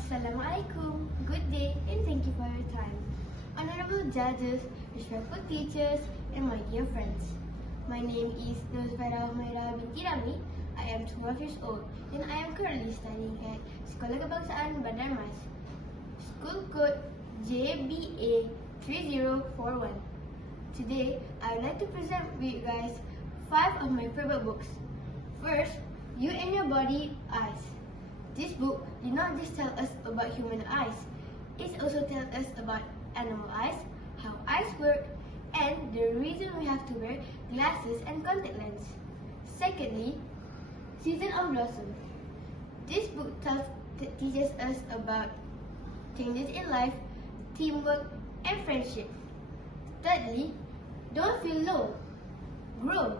Assalamualaikum, good day and thank you for your time. Honorable judges, respectful teachers and my dear friends. My name is Nuzfara Humaira binti Rami. I am 12 years old and I am currently studying at Sekolah Kebangsaan Bandar Mas. School code JBA 3041. Today, I would like to present with you guys 5 of my favorite books. First, You and Your Body, Eyes. This book did not just tell us about human eyes, it also tells us about animal eyes, how eyes work, and the reason we have to wear glasses and contact lens. Secondly, Season of Blossom. This book teaches us about changes in life, teamwork, and friendship. Thirdly, Don't Feel Low, Grow.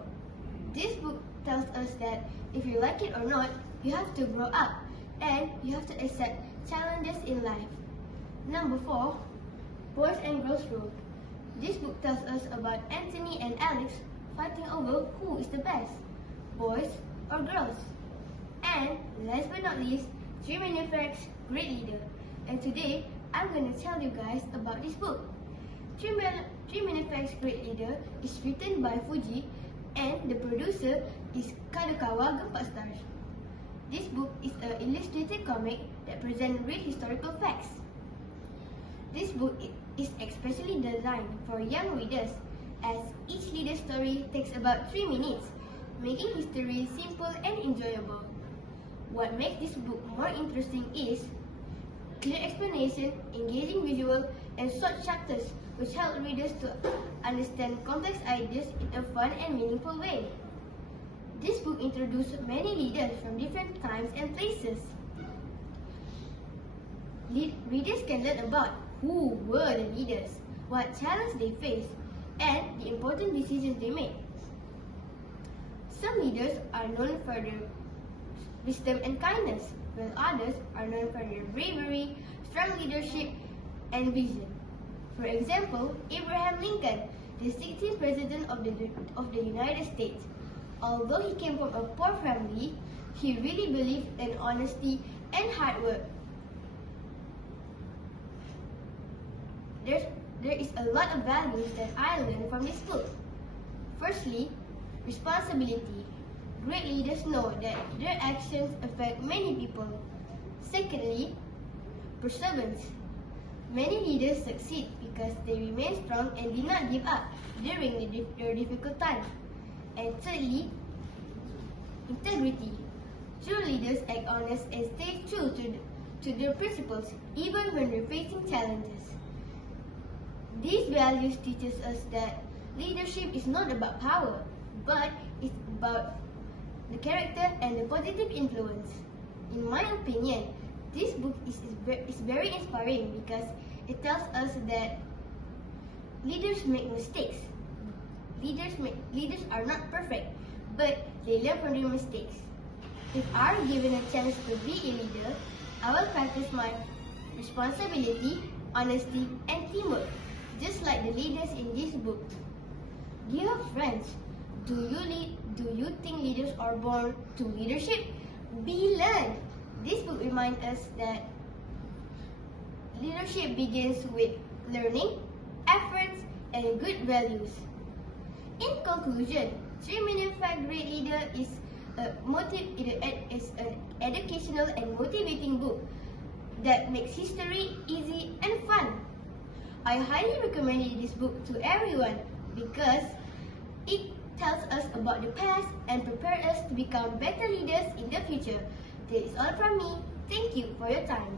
This book tells us that if you like it or not, you have to grow up and you have to accept challenges in life. Number 4, Boys and Girls Rule. This book tells us about Anthony and Alex fighting over who is the best, boys or girls. And last but not least, 3 Million Facts, Great Leader. And today, I'm going to tell you guys about this book. 3 Million Facts, Great Leader is written by Fuji and the producer is Kadokawa Gempak Stars. This book is an illustrated comic that presents real historical facts. This book is especially designed for young readers as each leader's story takes about 3 minutes, making history simple and enjoyable. What makes this book more interesting is clear explanation, engaging visual, and short chapters which help readers to understand complex ideas in a fun and meaningful way. This book introduced many leaders from different times and places. Readers can learn about who were the leaders, what challenges they faced, and the important decisions they made. Some leaders are known for their wisdom and kindness, while others are known for their bravery, strong leadership, and vision. For example, Abraham Lincoln, the 16th President of the United States. Although he came from a poor family, he really believed in honesty and hard work. There is a lot of values that I learned from this book. Firstly, responsibility. Great leaders know that their actions affect many people. Secondly, perseverance. Many leaders succeed because they remain strong and did not give up during their difficult times. And thirdly, integrity. True leaders act honest and stay true to their principles even when they're facing challenges. These values teach us that leadership is not about power, but it's about the character and the positive influence. In my opinion, this book is very inspiring because it tells us that leaders make mistakes. Leaders are not perfect, but they learn from their mistakes. If I are given a chance to be a leader, I will practice my responsibility, honesty, and teamwork, just like the leaders in this book. Dear friends, do you think leaders are born to leadership? Be learned. This book reminds us that leadership begins with learning, efforts, and good values. In conclusion, 3 Million Facts, Great Leader is an educational and motivating book that makes history easy and fun. I highly recommend this book to everyone because it tells us about the past and prepares us to become better leaders in the future. That is all from me. Thank you for your time.